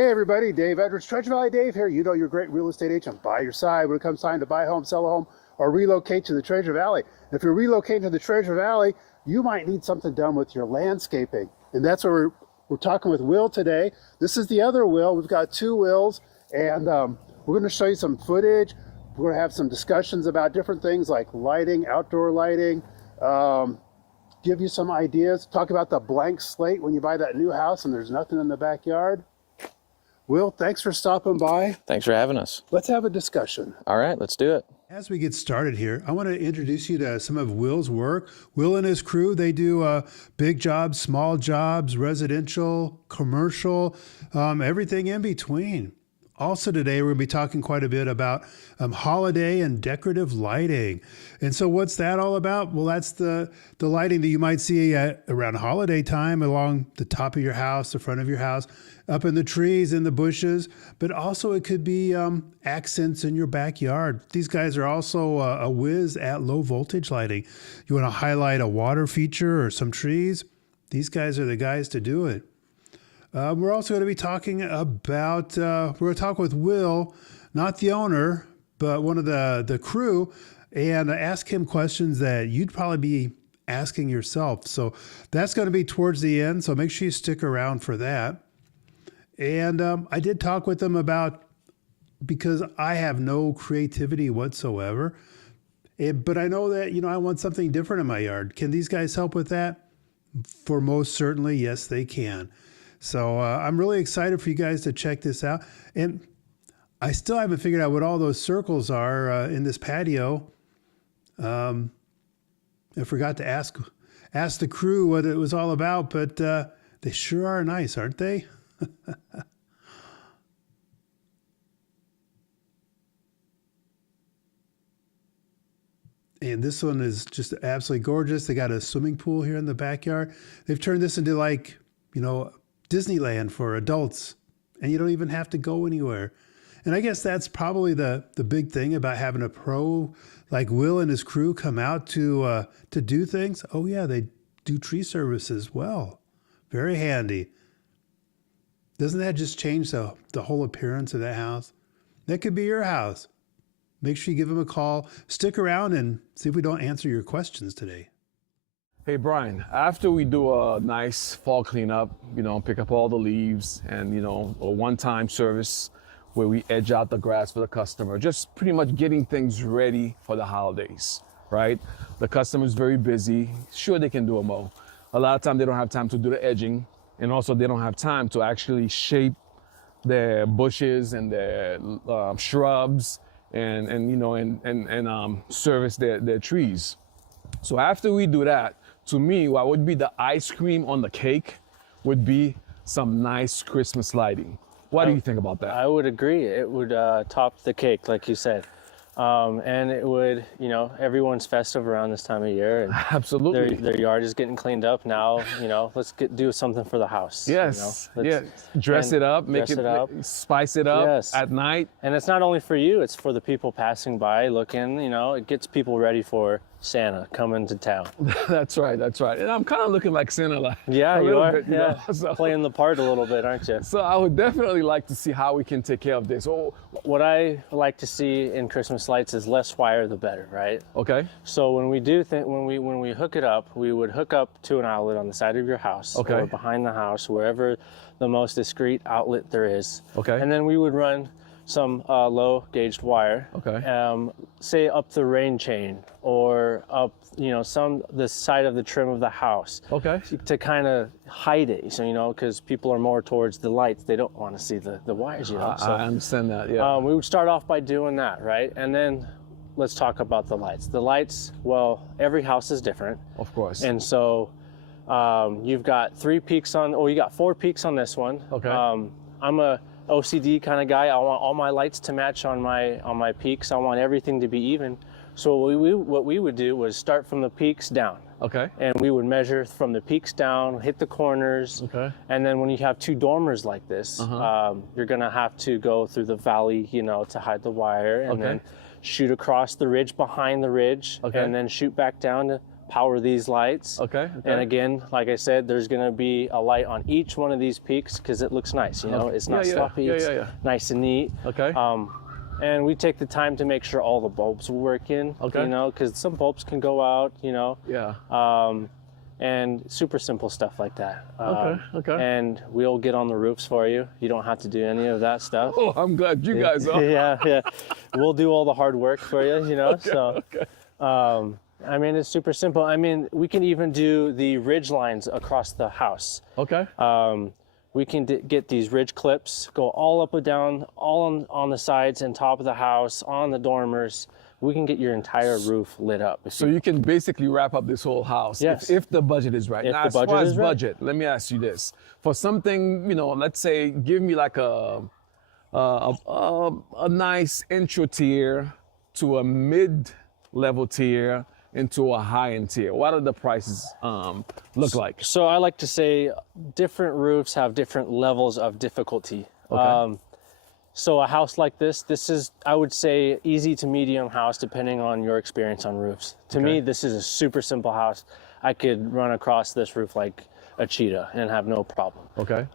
Hey everybody, Dave Edwards, Treasure Valley Dave here. You know your great real estate agent by your side when it comes time to buy a home, sell a home, or relocate to the Treasure Valley. If you're relocating to the Treasure Valley, you might need something done with your landscaping. And that's what we're talking with Will today. This is the other Will. We've got two Wills, and we're going to show you some footage. We're going to have some discussions about different things like lighting, outdoor lighting, give you some ideas, talk about the blank slate when you buy that new house and there's nothing in the backyard. Will, thanks for stopping by. Thanks for having us. Let's have a discussion. All right, let's do it. As we get started here, I want to introduce you to some of Will's work. Will and his crew, they do big jobs, small jobs, residential, commercial, everything in between. Also today, we're going to be talking quite a bit about holiday and decorative lighting. And so what's that all about? Well, that's the lighting that you might see around holiday time along the top of your house, the front of your house, up in the trees, in the bushes, but also it could be accents in your backyard. These guys are also a whiz at low voltage lighting. You want to highlight a water feature or some trees? These guys are the guys to do it. We're also going to be talking about, we're going to talk with Will, not the owner, but one of the crew, and ask him questions that you'd probably be asking yourself. So that's going to be towards the end, so make sure you stick around for that. And I did talk with them about, because I have no creativity whatsoever, but I know that, I want something different in my yard. Can these guys help with that? For most certainly, yes, they can. So I'm really excited for you guys to check this out. And I still haven't figured out what all those circles are in this patio. I forgot to ask the crew what it was all about, but they sure are nice, aren't they? And this one is just absolutely gorgeous. They got a swimming pool here in the backyard. They've turned this into like, Disneyland for adults, and you don't even have to go anywhere. And I guess that's probably the big thing about having a pro like Will and his crew come out to do things. Oh yeah, they do tree service as well. Very handy. Doesn't that just change the whole appearance of that house? That could be your house. Make sure you give them a call. Stick around and see if we don't answer your questions today. Hey Brian, after we do a nice fall cleanup, pick up all the leaves and, a one-time service where we edge out the grass for the customer, just pretty much getting things ready for the holidays, right? The customer's very busy. Sure, they can do a mow. A lot of time they don't have time to do the edging, and also they don't have time to actually shape their bushes and their shrubs and service their trees. So after we do that, to me, what would be the ice cream on the cake would be some nice Christmas lighting. What do you think about that? I would agree. It would top the cake, like you said. And it would, everyone's festive around this time of year. And absolutely. Their yard is getting cleaned up now. Let's do something for the house. Yes. Dress it up, spice it up at night. And it's not only for you, it's for the people passing by looking, it gets people ready for Santa coming to town. That's right. And I'm kind of looking like Santa. Yeah, you are. Bit, so, playing the part a little bit, aren't you? So I would definitely like to see how we can take care of this. What I like to see in Christmas lights is less wire, the better, right? Okay. So when we when we hook it up, we would hook up to an outlet on the side of your house, or behind the house, wherever the most discreet outlet there is. Okay. And then we would run some low gauged wire, say up the rain chain or up, the side of the trim of the house, to kind of hide it, because people are more towards the lights. They don't want to see the wires, So, I understand that, yeah. We would start off by doing that, right? And then let's talk about the lights. The lights, well, every house is different. Of course. And so you've got you got 4 peaks on this one. Okay. I'm a OCD kind of guy. I want all my lights to match on my peaks. I want everything to be even. So what we would do was start from the peaks down. Okay. And we would measure from the peaks down, hit the corners. Okay. And then when you have 2 dormers like this, you're gonna have to go through the valley, to hide the wire, and then shoot across the ridge behind the ridge, and then shoot back down to power these lights. Okay. And again, like I said, there's going to be a light on each one of these peaks because it looks nice. You know, it's not sloppy. It's nice and neat. Okay. And we take the time to make sure all the bulbs will work in. Okay. You know, because some bulbs can go out. You know. Yeah. And super simple stuff like that. Okay. And we'll get on the roofs for you. You don't have to do any of that stuff. Oh, I'm glad you guys are. Yeah. We'll do all the hard work for you, you know. Okay. I mean, it's super simple. I mean, we can even do the ridge lines across the house. Okay. We can get these ridge clips, go all up and down, all on the sides and top of the house, on the dormers. We can get your entire roof lit up. So you can basically wrap up this whole house if the budget is right. If now, the as far budget as is right. budget, let me ask you this: for something, you know, let's say, give me like a nice intro tier to a mid-level tier into a high-end tier. What are the prices look like? So I like to say different roofs have different levels of difficulty. Okay. So a house like this is, I would say, easy to medium house, depending on your experience on roofs. To me, this is a super simple house. I could run across this roof like a cheetah and have no problem. Okay.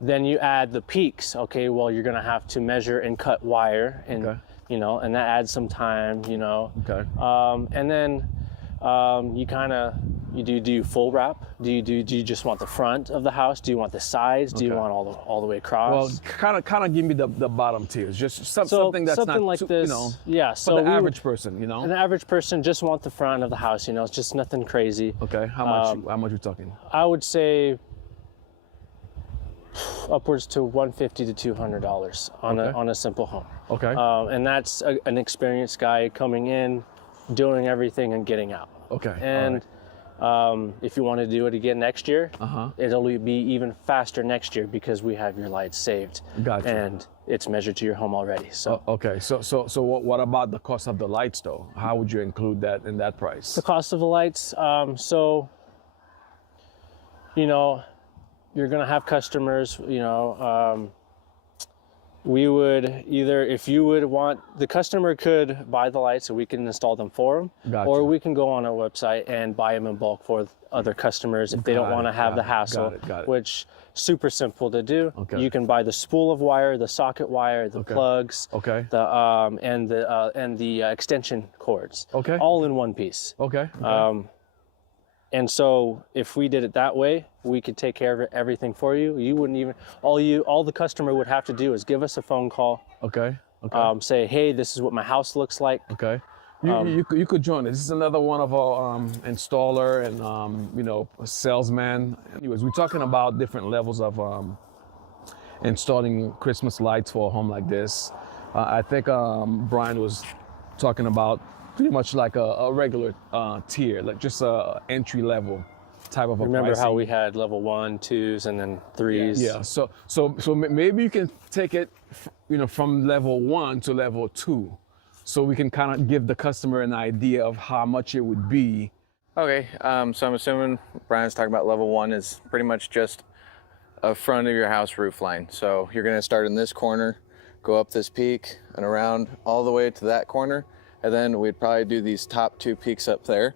Then you add the peaks. Okay, well, you're gonna have to measure and cut wire, and you know, and that adds some time. You know. Okay. And then you do full wrap? Do you just want the front of the house? Do you want the sides? Do you want all the way across? Well, kind of give me the bottom tiers, just something that's something not like too, this. you know, yeah. So for the average person, you know. An average person just want the front of the house. You know, it's just nothing crazy. Okay. How much? How much you talking? I would say upwards to $150 to $200 on a simple home. Okay. And that's an experienced guy coming in, doing everything and getting out. Okay. And if you want to do it again next year, it'll be even faster next year because we have your lights saved. Gotcha. And it's measured to your home already. So okay. So what about the cost of the lights though? How would you include that in that price? the cost of the lights. So you know, you're gonna have customers. You know, we would either, if you would want, the customer could buy the lights and we can install them for them, Gotcha. or we can go on our website and buy them in bulk for other customers if they don't want to have the hassle, got it. which super simple to do. Okay. You can buy the spool of wire, the socket wire, the plugs, Okay. and the extension cords, Okay. all in one piece. Okay. And so if we did it that way, we could take care of everything for you. You wouldn't even, all the customer would have to do is give us a phone call, Okay. say, hey, this is what my house looks like. Okay. You could join us. This is another one of our installer and you know, salesman. Anyways, we're talking about different levels of installing Christmas lights for a home like this. I think Brian was talking about pretty much like a regular tier, like just a entry level type of a Remember pricing. how we had level 1, 2s, and then 3s? Yeah. So maybe you can take it, you know, from level 1 to level 2, so we can kind of give the customer an idea of how much it would be. Okay, so I'm assuming Brian's talking about level 1 is pretty much just a front of your house roof line. So you're gonna start in this corner, go up this peak and around all the way to that corner. And then we'd probably do these top 2 peaks up there,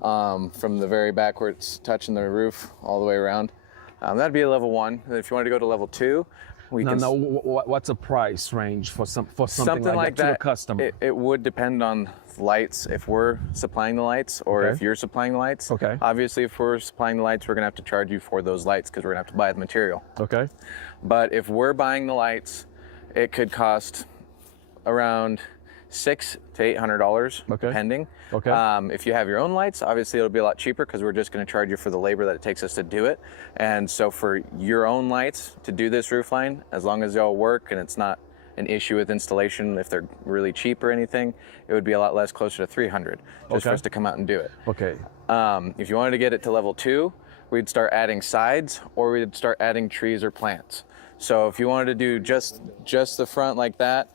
from the very back where it's touching the roof all the way around. That'd be a level 1. And if you want to go to level 2, What's a price range for something like that to the customer? It would depend on lights, if we're supplying the lights or if you're supplying the lights. Okay. Obviously, if we're supplying the lights, we're gonna have to charge you for those lights because we're gonna have to buy the material. Okay. But if we're buying the lights, it could cost around $600 to $800, depending. Okay. If you have your own lights, obviously it'll be a lot cheaper because we're just going to charge you for the labor that it takes us to do it. And so for your own lights to do this roof line, as long as they all work and it's not an issue with installation, if they're really cheap or anything, it would be a lot less, closer to $300 just for us to come out and do it. Okay. If you wanted to get it to level 2, we'd start adding sides or we'd start adding trees or plants. So if you wanted to do just the front like that,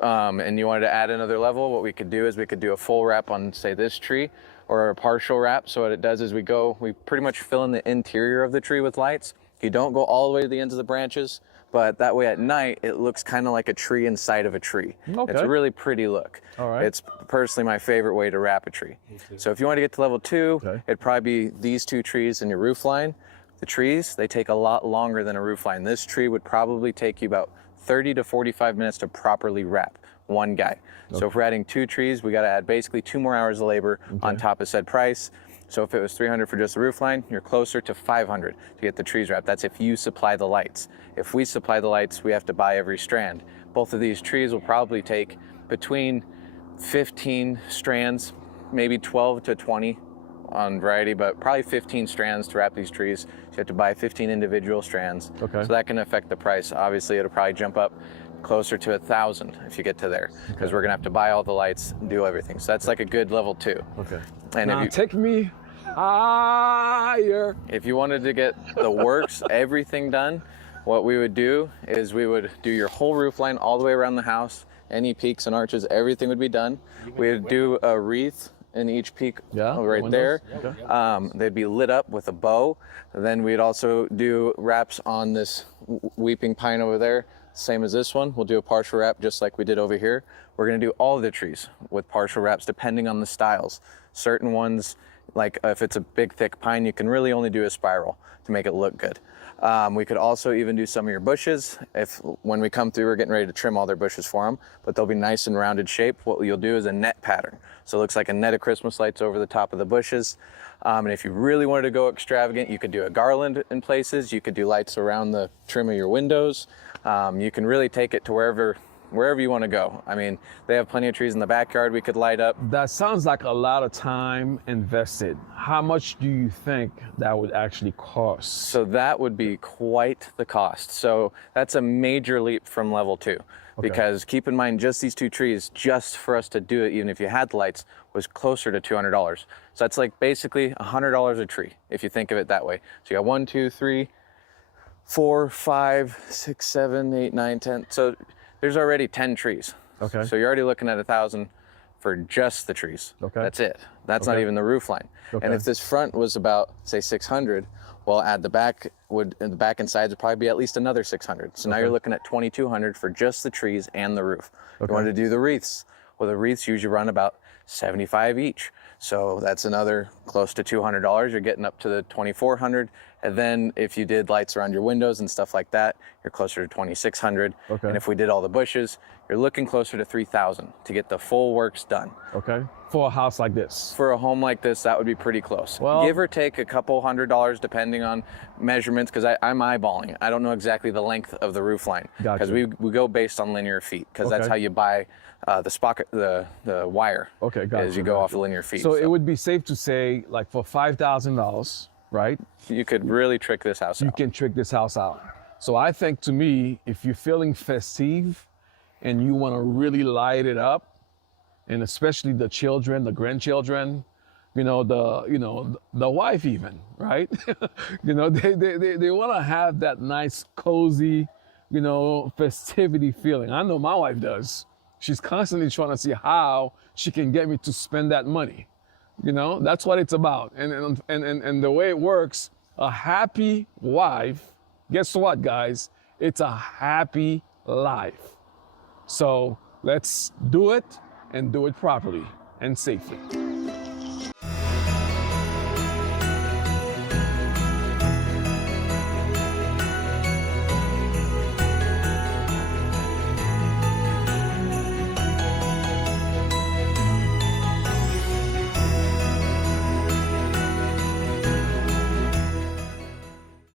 and you wanted to add another level, what we could do is we could do a full wrap on, say, this tree, or a partial wrap. So what it does is we pretty much fill in the interior of the tree with lights, You don't go all the way to the ends of the branches, but that way at night, it looks kind of like a tree inside of a tree. Okay. It's a really pretty look. All right. It's personally my favorite way to wrap a tree. So if you want to get to level 2, Okay. it'd probably be these 2 trees in your roof line. The trees, they take a lot longer than a roof line. This tree would probably take you about 30 to 45 minutes to properly wrap one guy. So if we're adding 2 trees, we got to add basically 2 more hours of labor on top of said price. So if it was $300 for just the roof line, you're closer to $500 to get the trees wrapped. That's if you supply the lights. If we supply the lights, we have to buy every strand. Both of these trees will probably take between 15 strands, maybe 12 to 20 on variety, but probably 15 strands to wrap these trees. So you have to buy 15 individual strands. Okay. So that can affect the price. Obviously, it'll probably jump up closer to $1,000 if you get to there, because we're gonna have to buy all the lights and do everything. So that's like a good level 2. Okay. And Now if you, take me higher. if you wanted to get the works, everything done, what we would do is we would do your whole roof line all the way around the house, any peaks and arches, everything would be done. We would do a wreath in each peak right windows. there. Okay. They'd be lit up with a bow. Then we'd also do wraps on this weeping pine over there, same as this one. We'll do a partial wrap just like we did over here. We're gonna do all of the trees with partial wraps depending on the styles. Certain ones, like if it's a big thick pine, you can really only do a spiral to make it look good. We could also even do some of your bushes. If when we come through, we're getting ready to trim all their bushes for them, but they'll be nice and rounded shape. What you'll do is a net pattern. So it looks like a net of Christmas lights over the top of the bushes. And if you really wanted to go extravagant, you could do a garland in places. You could do lights around the trim of your windows. You can really take it to wherever you want to go. I mean, they have plenty of trees in the backyard we could light up. That sounds like a lot of time invested. How much do you think that would actually cost? So that would be quite the cost. So that's a major leap from level 2. Because keep in mind, just these 2 trees, just for us to do it, even if you had the lights, was closer to $200. So that's like basically $100 a tree, if you think of it that way. So you got 1, 2, 3, 4, 5, 6, 7, 8, 9, 10. So there's already 10 trees. Okay. So you're already looking at 1,000 for just the trees. Okay. That's it. That's not even the roof line. Okay. And if this front was about, say, 600, well, add the back the back and sides would probably be at least another 600. So now you're looking at 2,200 for just the trees and the roof. You wanted to do the wreaths. Well, the wreaths usually run about 75 each. So that's another close to $200. You're getting up to the 2,400. And then if you did lights around your windows and stuff like that, you're closer to 2,600. Okay. And if we did all the bushes, you're looking closer to 3,000 to get the full works done. Okay. For a house like this. For a home like this, that would be pretty close. Well, give or take a couple $100 depending on measurements, because I'm eyeballing it. I don't know exactly the length of the roof line, because Gotcha. we go based on linear feet, because that's Okay. how you buy the wire. Okay, gotcha. Is you go off of linear feet. So it would be safe to say, like for $5,000, right? You could really trick this house You out. can trick this house out. So I think, to me, if you're feeling festive and you want to really light it up, and especially the children, the grandchildren, the wife even, right? They want to have that nice, cozy, festivity feeling. I know my wife does. She's constantly trying to see how she can get me to spend that money. That's what it's about. And the way it works, a happy wife, guess what, guys? It's a happy life. So let's do it and do it properly and safely.